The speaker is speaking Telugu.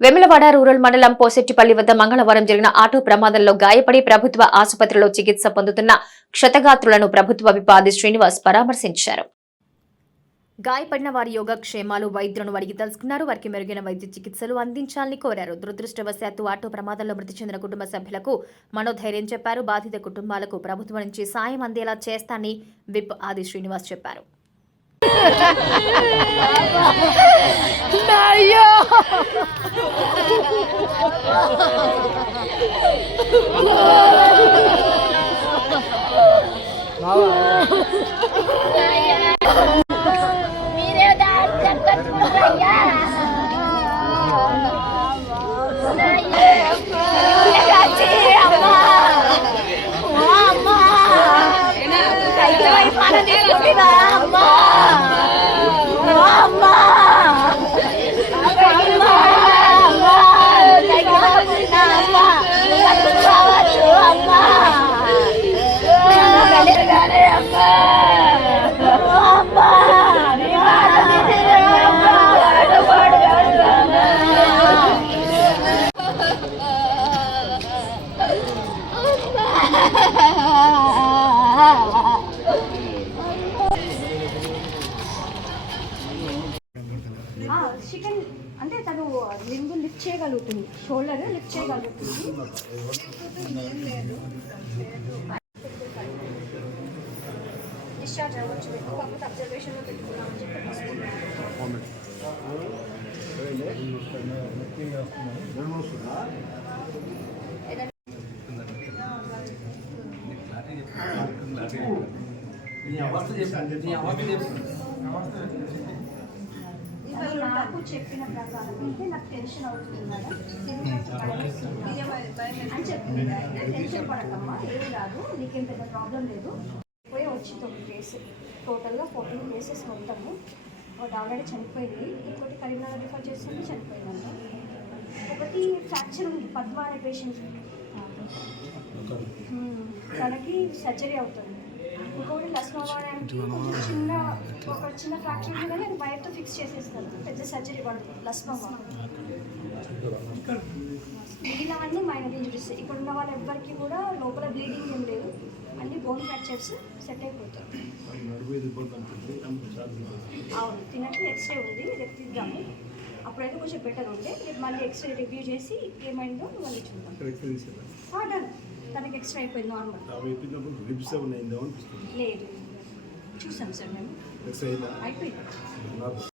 వెములవాడ రూరల్ మండలం పోసెట్టిపల్లి వద్ద మంగళవారం జరిగిన ఆటో ప్రమాదంలో గాయపడి ప్రభుత్వ ఆసుపత్రిలో చికిత్స పొందుతున్న క్షతగాత్రులను ప్రభుత్వ విప్ ఆది శ్రీనివాస్ పరామర్శించారు. గాయపడిన వారి యోగక్షేమాలు వైద్యులను అడిగి తెలుసుకున్నారు. వారికి మెరుగైన వైద్య చికిత్సలు అందించాలని కోరారు. దురదృష్టవశాత్తు ఆటో ప్రమాదంలో మృతి చెందిన కుటుంబ సభ్యులకు మనోధైర్యం చెప్పారు. బాధిత కుటుంబాలకు ప్రభుత్వం నుంచి సాయం అందేలా చేస్తానని విప్ ఆది శ్రీనివాస్ చెప్పారు. చికెన్ అంటే తను లింగు లిఫ్ట్ చేయగలుగుతుంది, షోల్డర్ లిఫ్ట్ చేయగలుగుతుంది. డిశ్చార్జ్ అవ్వచ్చు, కాకపోతే అబ్జర్వేషన్లో పెట్టుకున్నామని చెప్పి నాకు చెప్పిన ప్రకారం అయితే నాకు టెన్షన్ అవుతుంది మేడం అని చెప్పింది. టెన్షన్ పడకమ్మా, ఏం కాదు, నీకేం పెద్ద ప్రాబ్లం లేదు. పోయి వచ్చింది ఒక కేసు, టోటల్గా 14 కేసెస్ మొత్తము. ఒకటి ఆల్రెడీ చనిపోయింది, ఇంకోటి కరీంనగర్ రిఫర్ చేస్తుంటే చనిపోయిందంట. ఒకటి ఫ్రాక్చర్ ఉంది, పద్మ అనే పేషెంట్, తనకి సర్జరీ అవుతుంది. ఇంకోటి లస్మావాడానికి ఒక చిన్న ఫ్రాక్చర్ ఉంది, కానీ అది వైర్తో ఫిక్స్ చేసేస్తారు, పెద్ద సర్జరీ పడుతుంది లస్మావా. మిగిలినవన్నీ మైనర్ ఇంజరీస్. ఇక్కడ ఉన్న వాళ్ళు ఎవ్వరికి కూడా లోపల బ్లీడింగ్ ఏం లేదు, అన్ని బోన్ ఫ్రాక్చర్స్ సెట్ అయిపోతాయి. అవును, తినట్టు ఎక్స్రే ఉంది, రేపు తీద్దాము. అప్పుడైతే కొంచెం బెటర్ ఉండే, రేపు మళ్ళీ ఎక్స్రే రివ్యూ చేసి ఏమైందో మళ్ళీ చూద్దాం. డన్, తనకి ఎక్స్రే అయిపోయింది నార్మల్. లేదు, చూసాం సార్ మేము, అయిపోయింది.